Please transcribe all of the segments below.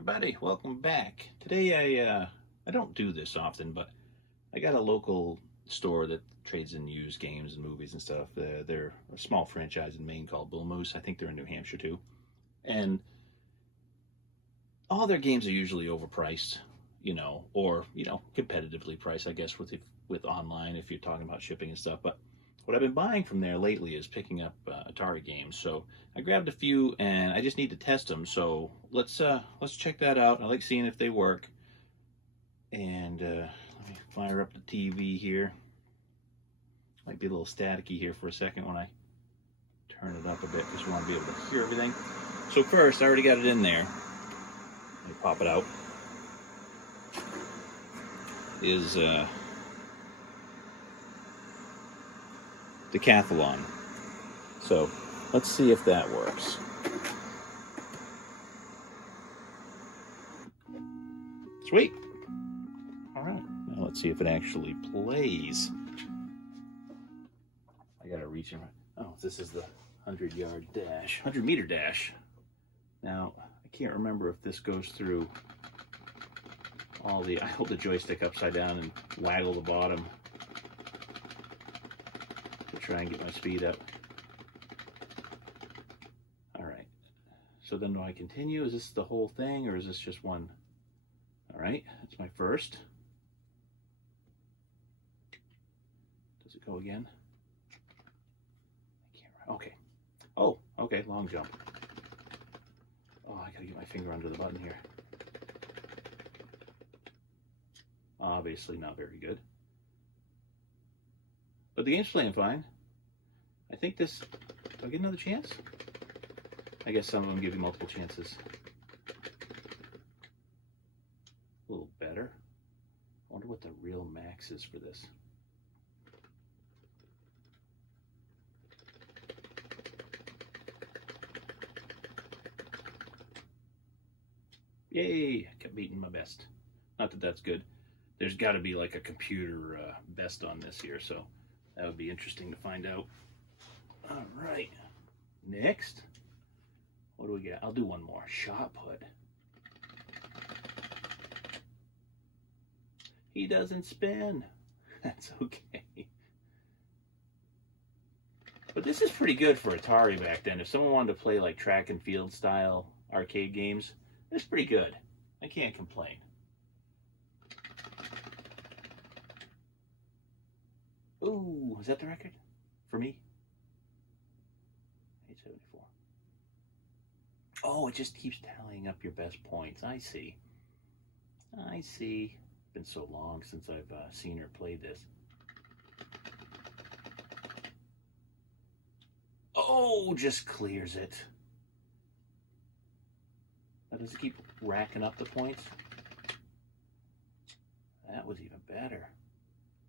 everybody, welcome back. Today I don't do this often, but I got a local store that trades in used games and movies and stuff. They're a small franchise in Maine called Bull Moose. I think they're in New Hampshire too. And all their games are usually overpriced, or competitively priced, I guess, with online if you're talking about shipping and stuff. But what I've been buying from there lately is picking up Atari games. So I grabbed a few and I just need to test them. So let's check that out. I like seeing if they work. And let me fire up the TV here. Might be a little staticky here for a second when I turn it up a bit. Just want to be able to hear everything. So first, I already got it in there. Let me pop it out. Is Decathlon. So let's see if that works. Sweet. All right. Now let's see if it actually plays. I gotta reach in. Oh, this is the 100-yard dash, 100-meter dash. Now I can't remember if this goes through all the. I hold the joystick upside down and waggle the bottom to try and get my speed up. All right. So then do I continue? Is this the whole thing or is this just one? All right, that's my first. Does it go again? I can't. Okay. Oh, okay, long jump. Oh, I gotta get my finger under the button here. Obviously not very good. But the game's playing fine. I think this... Do I get another chance? I guess some of them give you multiple chances. A little better. I wonder what the real max is for this. Yay! I kept beating my best. Not that that's good. There's got to be like a computer best on this here, so that would be interesting to find out. All right, next, what do we got? I'll do one more. Shot put. He doesn't spin. That's okay. But this is pretty good for Atari back then. If someone wanted to play like track and field style arcade games, it's pretty good. I can't complain. Ooh, is that the record? For me? 874. Oh, it just keeps tallying up your best points. I see. I see. It's been so long since I've seen her play this. Oh, just clears it. Now, does it keep racking up the points? That was even better.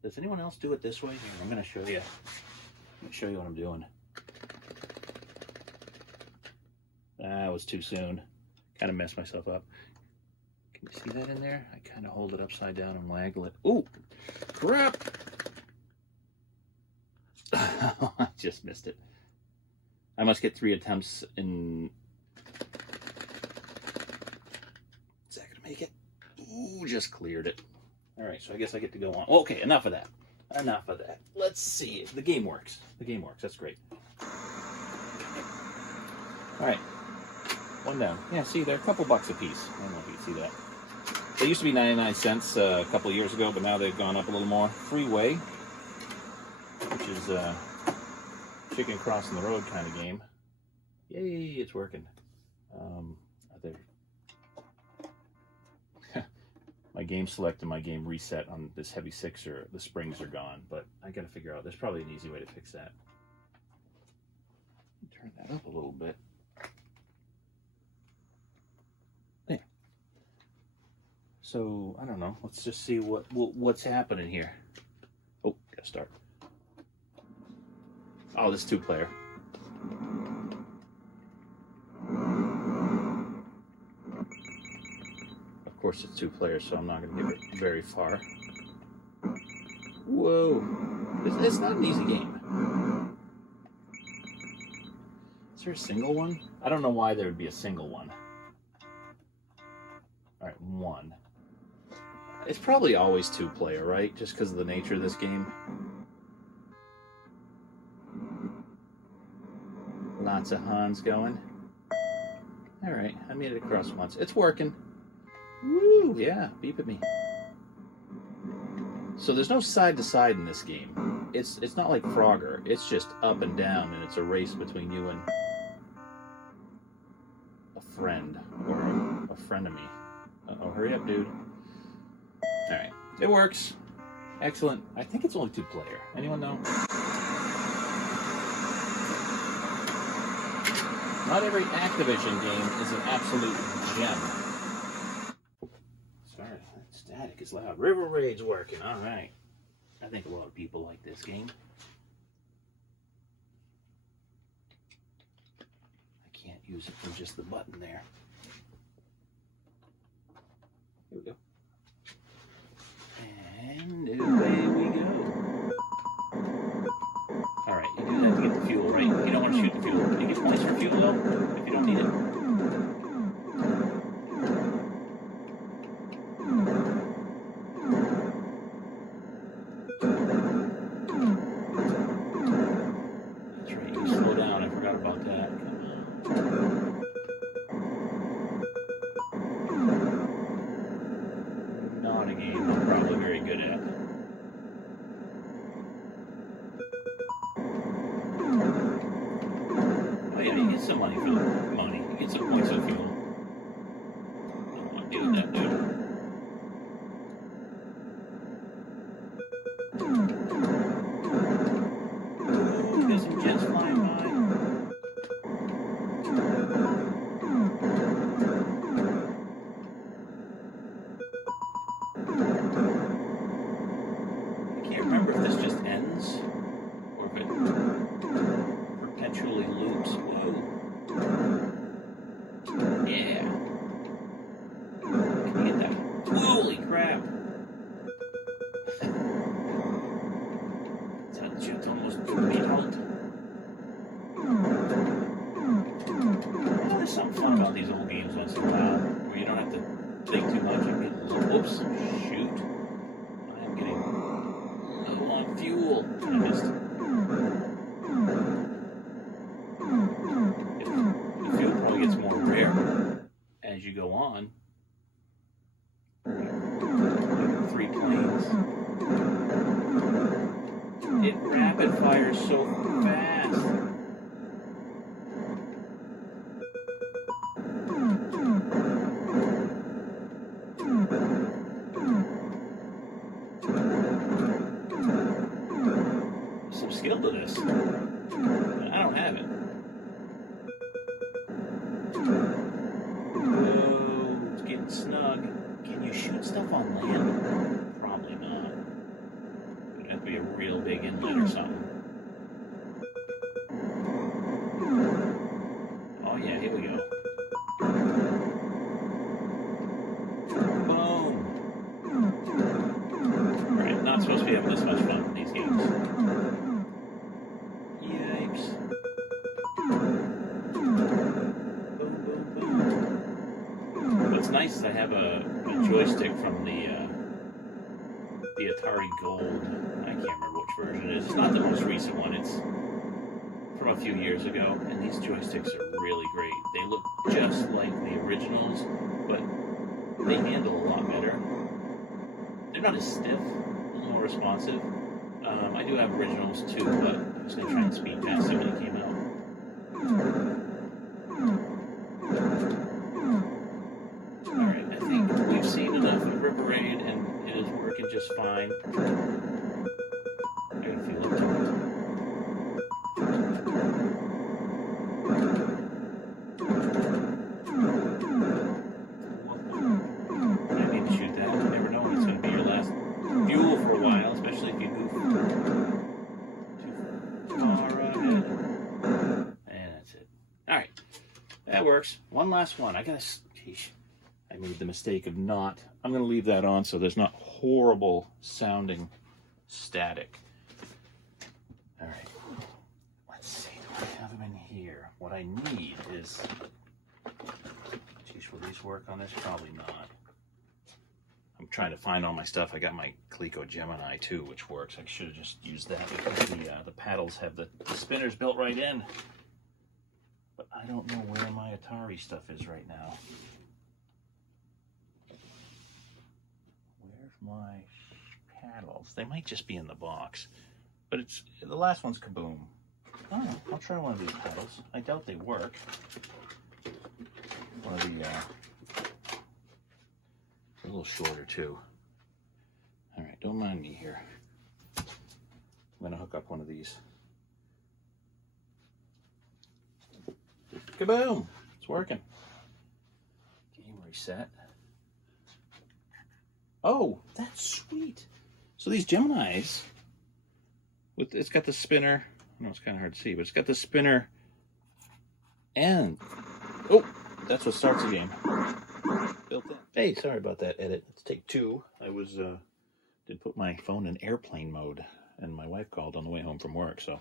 Does anyone else do it this way? Here, I'm going to show you. Let me show you what I'm doing. That was too soon. Kind of messed myself up. Can you see that in there? I kind of hold it upside down and waggle it. Ooh, crap! I just missed it. I must get 3 attempts in... Is that going to make it? Ooh, just cleared it. All right, so I guess I get to go on. Okay, enough of that. Enough of that. Let's see. The game works. The game works. That's great. All right. One down. Yeah, see, they're a couple bucks a piece. I don't know if you can see that. They used to be 99 cents a couple of years ago, but now they've gone up a little more. Freeway, which is chicken crossing the road kind of game. Yay, it's working. My game select and my game reset on this heavy sixer, the springs are gone, but I gotta figure out, there's probably an easy way to fix that. Turn that up a little bit. There. So, I don't know, let's just see what's happening here. Oh, gotta start. Oh, this is 2-player. Of course it's 2 players, so I'm not going to get it very far. Whoa. It's not an easy game. Is there a single one? I don't know why there would be a single one. All right, 1. It's probably always 2-player, right? Just because of the nature of this game. Lots of Hans going. All right, I made it across once. It's working. Woo, yeah, beep at me. So there's no side to side in this game. It's not like Frogger. It's just up and down, and it's a race between you and a friend or a frenemy. Uh-oh, hurry up, dude. All right, it works. Excellent. I think it's only 2-player. Anyone know? Not every Activision game is an absolute gem. Sorry, that static is loud. RiverRaid's working. All right. I think a lot of people like this game. I can't use it from just the button there. Here we go. And away we go. All right, you do have to get the fuel, right? You don't want to shoot the fuel. Can you get points for fuel, though, if you don't need it? That's right, you slow down. I forgot about that. Not a game I'm probably very good at. Oh yeah, you get some money for the money. You get some points of fuel. I don't want to deal with that, dude. Ooh, there's some jets flying by. I can't remember if this just ends or if it perpetually loops. Whoa. Yeah. Can you get that? Holy crap. That jet's almost took me out. Oh, there's something fun about these old games once in a while where you don't have to think too much. You get a little, whoops, shoot. I am getting low on fuel. I missed. The fuel probably gets more rare as you go on. 3 planes. It rapid fires so fast. Some skill to this. I don't have it. Whoa, it's getting snug. Can you shoot stuff on land? Probably not. It'd have to be a real big inlet or something. Oh yeah, here we go. Boom! Alright, not supposed to be having this much fun with these games. Yikes. Boom, boom, boom. What's nice is I have a joystick from the Atari Gold. I can't remember which version it is. It's not the most recent one. It's from a few years ago, and these joysticks are really great. They look just like the originals, but they handle a lot better. They're not as stiff, a little more responsive. I do have originals too, but I was going to try and speed past them when it came out. Alright, I think we've seen enough of RiverRaid, and it is working just fine. I gotta feel up to it. I need to shoot that. You never know when it's going to be your last fuel for a while, especially if you goof too far ahead. And that's it. Alright, that works. One last one. I made the mistake of not. I'm going to leave that on so there's not horrible sounding static. All right. Let's see. Do I have them in here? What I need is. Geez, will these work on this? Probably not. I'm trying to find all my stuff. I got my Coleco Gemini too, which works. I should have just used that because the paddles have the spinners built right in. But I don't know where my Atari stuff is right now. Where's my paddles? They might just be in the box. But it's the last one's Kaboom. Oh, I'll try one of these paddles. I doubt they work. One of the a little shorter too. All right, don't mind me here. I'm gonna hook up one of these. Kaboom! It's working. Game reset. Oh, that's sweet. So these Geminis, it's got the spinner. I know it's kind of hard to see, but it's got the spinner and oh, that's what starts the game. Built in. Hey, sorry about that edit. Let's take two. I did put my phone in airplane mode, and my wife called on the way home from work, so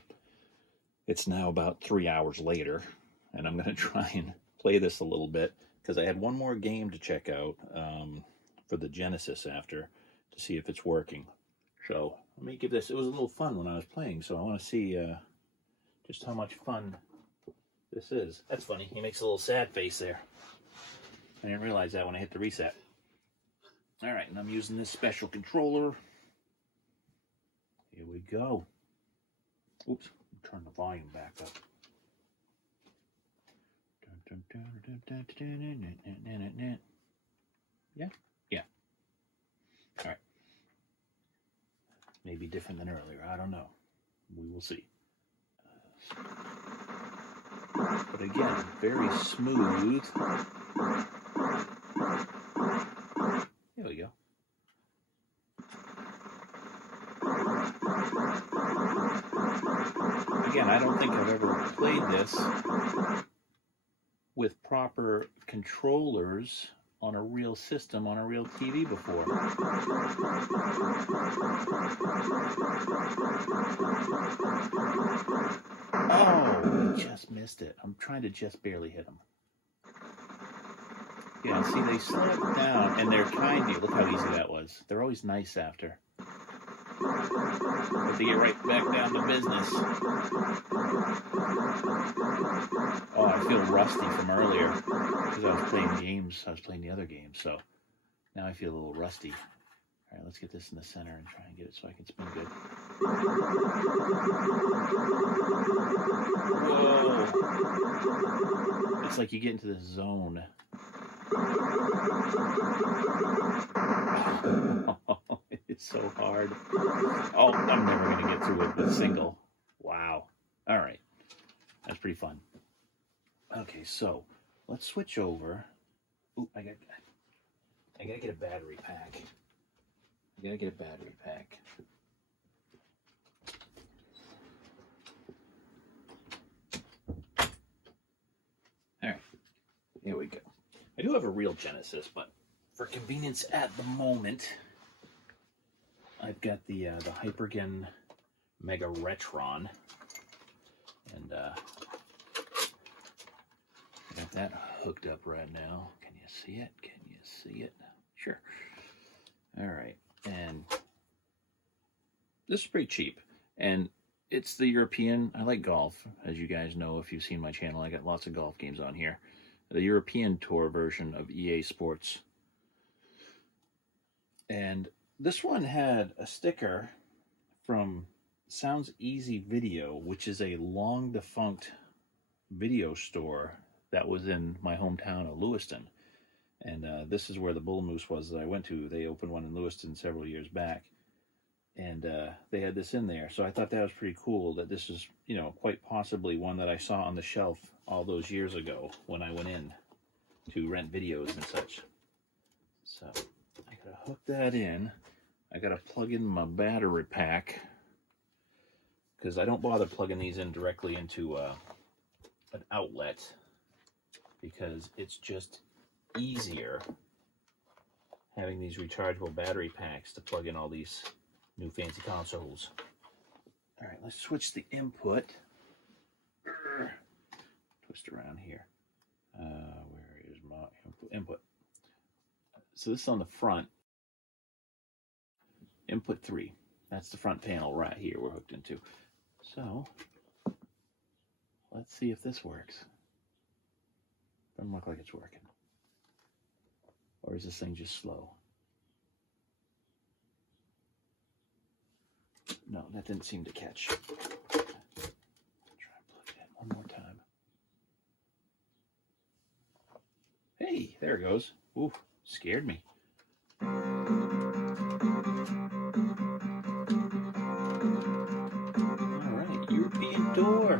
it's now about 3 hours later, and I'm going to try and play this a little bit, because I had one more game to check out for the Genesis after, to see if it's working. So let me give this, it was a little fun when I was playing, so I want to see just how much fun this is. That's funny, he makes a little sad face there. I didn't realize that when I hit the reset. All right, and I'm using this special controller. Here we go. Oops, turn the volume back up. Yeah? Yeah. All right. Maybe different than earlier. I don't know. We will see. But again, very smooth. There we go. Again, I don't think I've ever played this with proper controllers on a real system, on a real TV before. Oh, I just missed it. I'm trying to just barely hit them. Yeah, see, they slow it down, and they're kind to you. Look how easy that was. They're always nice after. But they get right back down to business. Oh, I feel rusty from earlier, because I was playing games. I was playing the other games, so now I feel a little rusty. All right, let's get this in the center and try and get it so I can spin good. Whoa! It's like you get into this zone. It's so hard. Oh, I'm never going to get through it with single. Wow. All right. That's pretty fun. Okay, so let's switch over. Ooh, I gotta get a battery pack. All right, here we go. I do have a real Genesis, but for convenience at the moment, I've got the Hypergen Mega Retron, and I got that hooked up right now. Can you see it? Can you see it? Sure. All right, and this is pretty cheap, and it's the European. I like golf, as you guys know if you've seen my channel. I got lots of golf games on here. The European Tour version of EA Sports. And this one had a sticker from Sounds Easy Video, which is a long defunct video store that was in my hometown of Lewiston. And this is where the Bull Moose was that I went to. They opened one in Lewiston several years back. And they had this in there. So I thought that was pretty cool that this is, you know, quite possibly one that I saw on the shelf all those years ago when I went in to rent videos and such. So I gotta hook that in. I gotta plug in my battery pack, because I don't bother plugging these in directly into an outlet, because it's just easier having these rechargeable battery packs to plug in all these new fancy consoles. All right, let's switch the input. Twist around here. Where is my input? So this is on the front. input 3. That's the front panel right here we're hooked into. So let's see if this works. Doesn't look like it's working. Or is this thing just slow? No, that didn't seem to catch. Try and plug it in one more time. Hey, there it goes. Ooh, scared me. All right, European Tour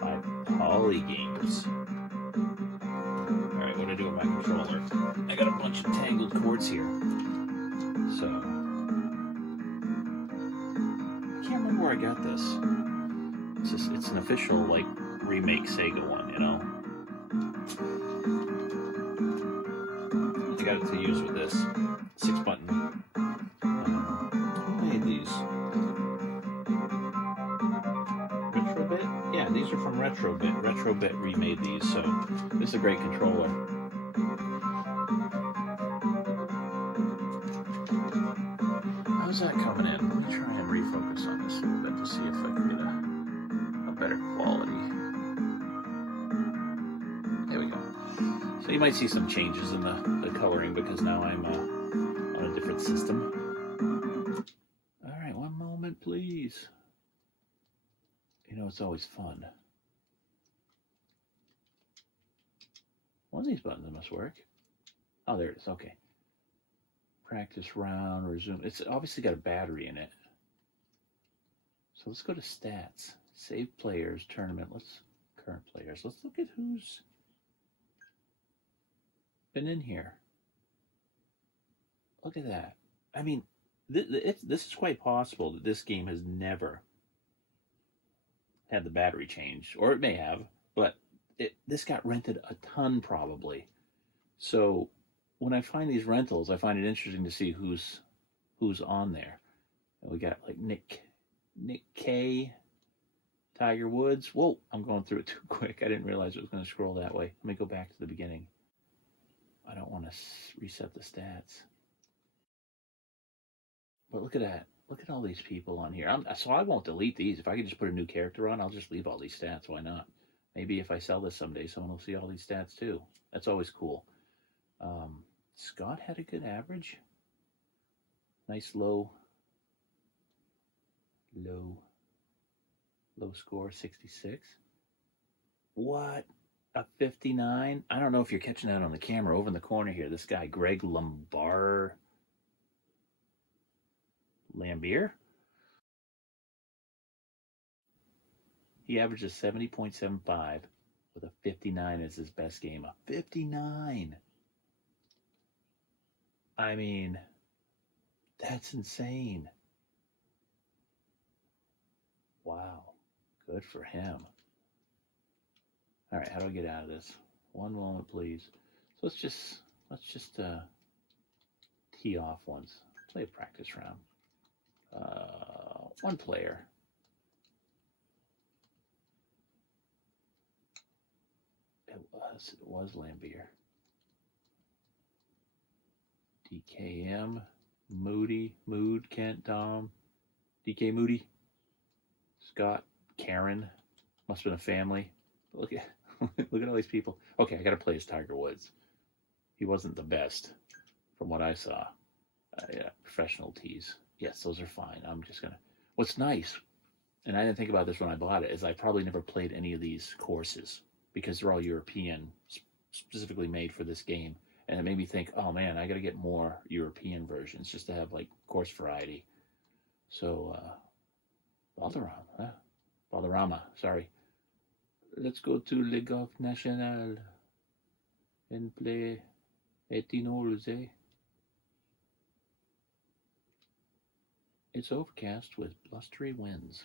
by Poly Games. All right, what do I do with my controller? I got a bunch of tangled cords here. So, I can't remember where I got this. It's an official, like, remake Sega one, you know? I got it to use with this 6-button. Who made these? RetroBit? Yeah, these are from RetroBit. RetroBit remade these, so this is a great controller. How's that coming in? Let me try and refocus on this a little bit to see if I can get a better quality. There we go. So you might see some changes in the coloring because now I'm on a different system. All right, one moment, please. You know, it's always fun. One of these buttons must work. Oh, there it is. Okay. Practice round, resume. It's obviously got a battery in it. So let's go to stats. Save players, tournament. Current players. Let's look at who's been in here. Look at that. I mean, this is quite possible that this game has never had the battery changed, or it may have, but this got rented a ton probably. So when I find these rentals, I find it interesting to see who's on there. And we got like Nick K, Tiger Woods. Whoa, I'm going through it too quick. I didn't realize it was going to scroll that way. Let me go back to the beginning. I don't want to reset the stats. But look at that. Look at all these people on here. So I won't delete these. If I could just put a new character on, I'll just leave all these stats. Why not? Maybe if I sell this someday, someone will see all these stats too. That's always cool. Scott had a good average. Nice low score, 66. What? A 59? I don't know if you're catching that on the camera. Over in the corner here, this guy, Greg Lambier? He averages 70.75 with a 59 as his best game. A 59! I mean, that's insane. Wow. Good for him. All right, how do I get out of this? One moment, please. So let's just tee off once. Play a practice round. One player. It was Lambier. DKM, Mood, Kent, Dom, DK Moody, Scott, Karen. Must have been a family. Look at look at all these people. Okay, I got to play as Tiger Woods. He wasn't the best from what I saw. Yeah, professional tees. Yes, those are fine. I'm just gonna. What's nice, and I didn't think about this when I bought it, is I probably never played any of these courses because they're all European, specifically made for this game. And it made me think, oh man, I got to get more European versions just to have like course variety. So, Valderrama, sorry. Let's go to Le Golf National and play 18 holes, eh? It's overcast with blustery winds.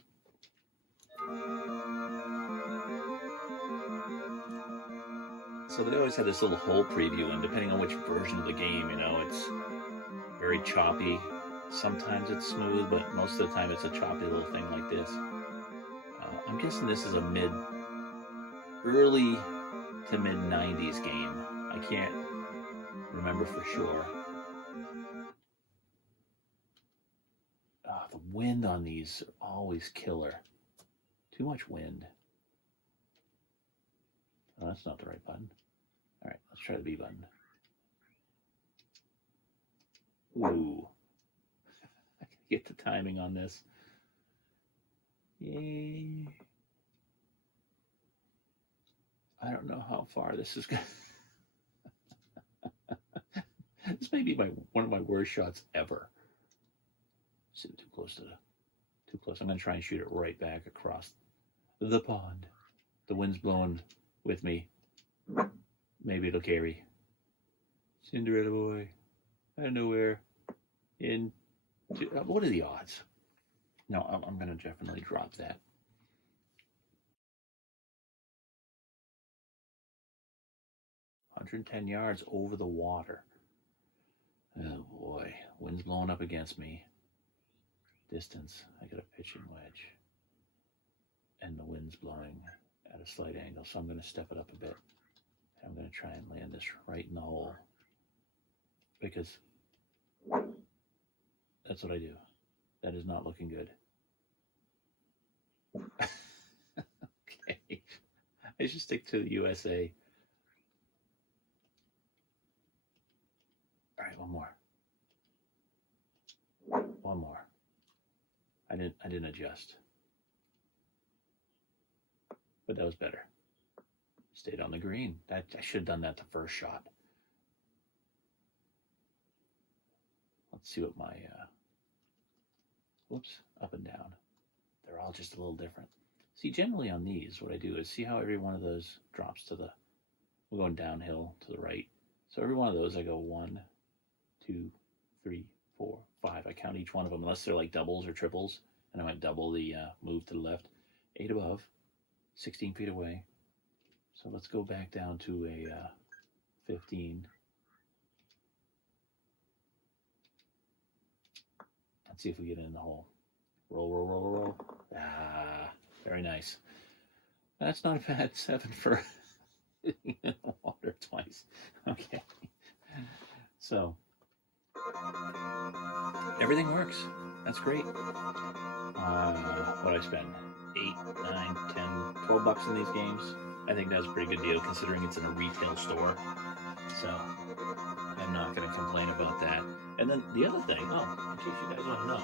So they always had this little hole preview, and depending on which version of the game, you know, it's very choppy. Sometimes it's smooth, but most of the time it's a choppy little thing like this. I'm guessing this is a early to mid 90s game. I can't remember for sure. wind on these are always killer. Too much wind. Oh, that's not the right button. All right, let's try the B button. Ooh. I can get the timing on this. Yay. I don't know how far this is going. This may be one of my worst shots ever. Sitting too close. I'm going to try and shoot it right back across the pond. The wind's blowing with me. Maybe it'll carry. Cinderella boy. Out of nowhere. What are the odds? No, I'm going to definitely drop that. "110 yards over the water." Oh boy, wind's blowing up against me. Distance, I got a pitching wedge. And the wind's blowing at a slight angle, so I'm going to step it up a bit. And I'm going to try and land this right in the hole. Because that's what I do. That is not looking good. Okay. I should stick to the USA. All right, one more. I didn't adjust. But that was better. Stayed on the green. I should have done that the first shot. Let's see what my whoops, up and down. They're all just a little different. See, generally on these, what I do is see how every one of those drops to we're going downhill to the right. So every one of those, I go 1, 2, 3, 4, 5. I count each one of them, unless they're like doubles or triples, and I might double the move to the left. 8 above, 16 feet away. So let's go back down to a 15. Let's see if we get in the hole. Roll, roll, roll, roll. Ah, very nice. That's not a bad 7 for in the water twice. Okay. So, everything works. That's great. What I spend? 8, 9, 10, 12 bucks in these games. I think that's a pretty good deal considering it's in a retail store. So, I'm not going to complain about that. And then the other thing, in case you guys want to know,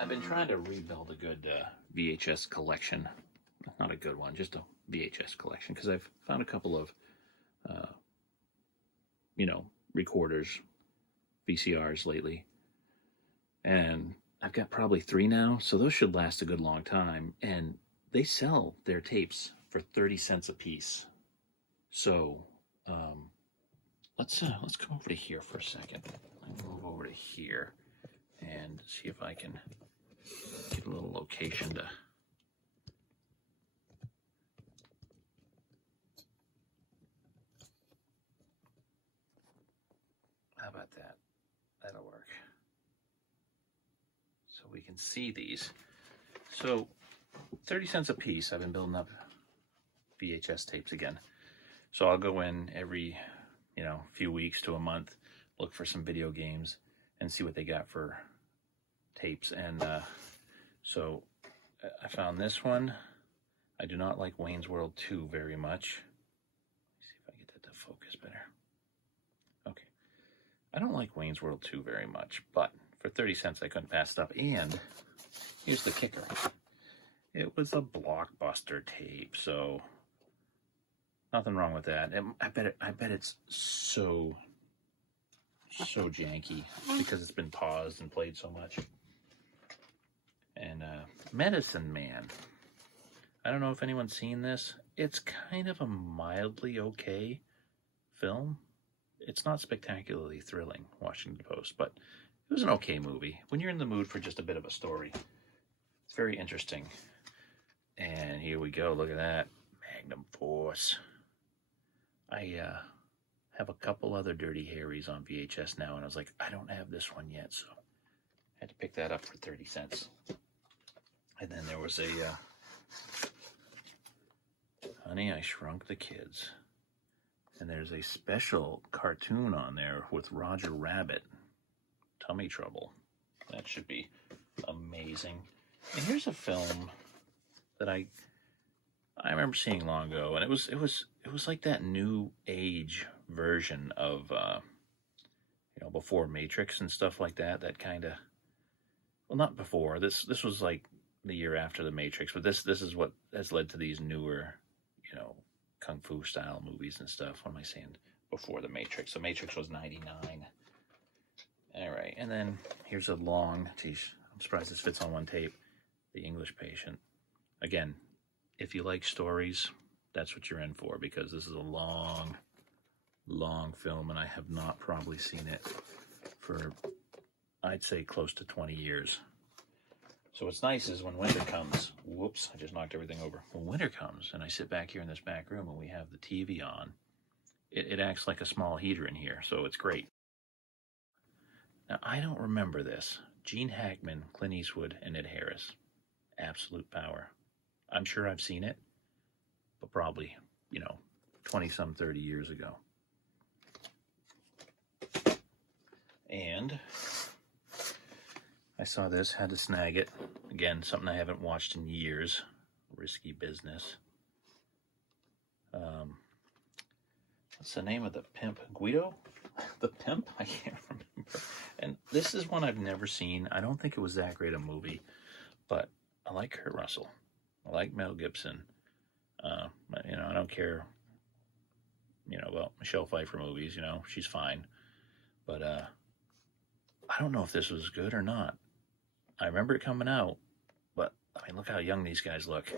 I've been trying to rebuild a good VHS collection. Not a good one, just a VHS collection, because I've found a couple of, recorders, VCRs lately. And I've got probably 3 now, so those should last a good long time. And they sell their tapes for 30 cents a piece. So, let's come over to here for a second. I'll move over to here and see if I can get a little location to. How about that? That'll work. So we can see these. So 30 cents a piece. I've been building up VHS tapes again. So I'll go in every, few weeks to a month, look for some video games and see what they got for tapes. And so I found this one. I do not like Wayne's World 2 very much. Let's see if I get that to focus better. Okay. I don't like Wayne's World 2 very much, but for 30 cents I couldn't pass it up. And here's the kicker. It was a Blockbuster tape, so nothing wrong with that. I bet it's so janky because it's been paused and played so much. And Medicine Man. I don't know if anyone's seen this. It's kind of a mildly okay film. It's not spectacularly thrilling, Washington Post, but it was an okay movie. When you're in the mood for just a bit of a story, it's very interesting. And here we go. Look at that. Magnum Force. I have a couple other Dirty Harrys on VHS now, and I was like, I don't have this one yet, so I had to pick that up for 30 cents. And then there was a Honey, I Shrunk the Kids. And there's a special cartoon on there with Roger Rabbit, Tummy Trouble. That should be amazing. And here's a film that I remember seeing long ago, and it was like that new age version of before Matrix and stuff like that. That kind of, well, not before. This was like the year after the Matrix, but this is what has led to these newer, kung fu style movies and stuff. What am I saying? Before the Matrix. The Matrix was 99. All right, and then here's a long, geez, I'm surprised this fits on one tape, The English Patient. Again, if you like stories, that's what you're in for, because this is a long, long film, and I have not probably seen it for, I'd say, close to 20 years. So what's nice is when winter comes, whoops, I just knocked everything over. When winter comes, and I sit back here in this back room and we have the TV on, it acts like a small heater in here, so it's great. Now, I don't remember this. Gene Hackman, Clint Eastwood, and Ed Harris. Absolute power. I'm sure I've seen it, but probably, 20-some, 30 years ago. And I saw this, had to snag it. Again, something I haven't watched in years. Risky Business. What's the name of the pimp? Guido? The Pimp? I can't remember. And this is one I've never seen. I don't think it was that great a movie, but I like Kurt Russell. I like Mel Gibson. I don't care, about Michelle Pfeiffer movies, she's fine. But I don't know if this was good or not. I remember it coming out, but I mean, look how young these guys look.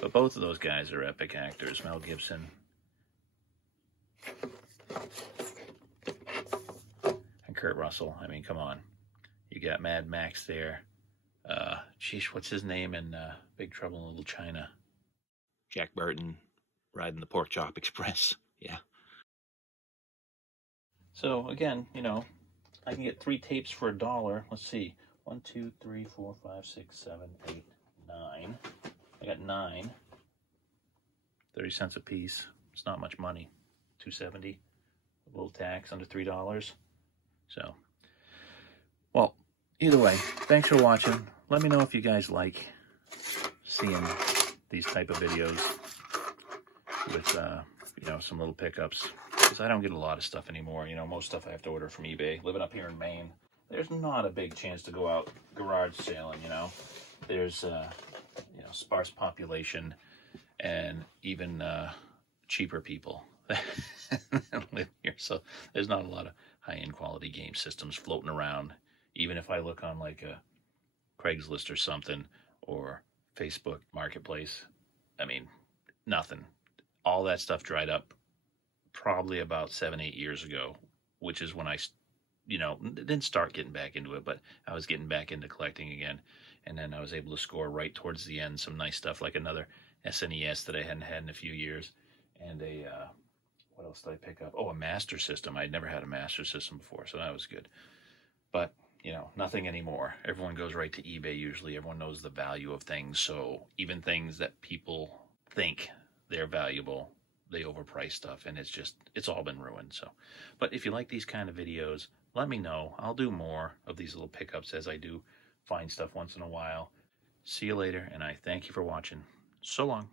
But both of those guys are epic actors. Mel Gibson and Kurt Russell. I mean, come on. You got Mad Max there. What's his name in Big Trouble in Little China? Jack Burton riding the Pork Chop Express. Yeah. So again, I can get 3 tapes for $1. Let's see. 1, 2, 3, 4, 5, 6, 7, 8, 9. I got 9. 30 cents a piece. It's not much money. $2.70. A little tax, under $3. So, well, either way, thanks for watching. Let me know if you guys like seeing these type of videos with, some little pickups. Because I don't get a lot of stuff anymore. Most stuff I have to order from eBay. Living up here in Maine, there's not a big chance to go out garage sailing, There's, sparse population and even cheaper people live here. So there's not a lot of high-end quality game systems floating around. Even if I look on like a Craigslist or something, or Facebook Marketplace, I mean, nothing. All that stuff dried up probably about 7-8 years ago, which is when I, didn't start getting back into it, but I was getting back into collecting again. And then I was able to score right towards the end some nice stuff, like another SNES that I hadn't had in a few years, and what else did I pick up? Oh, a Master System. I'd never had a Master System before, so that was good. But, nothing anymore. Everyone goes right to eBay usually. Everyone knows the value of things, so even things that people think they're valuable, they overprice stuff, and it's all been ruined. So, but if you like these kind of videos, let me know. I'll do more of these little pickups as I do find stuff once in a while. See you later, and I thank you for watching. So long.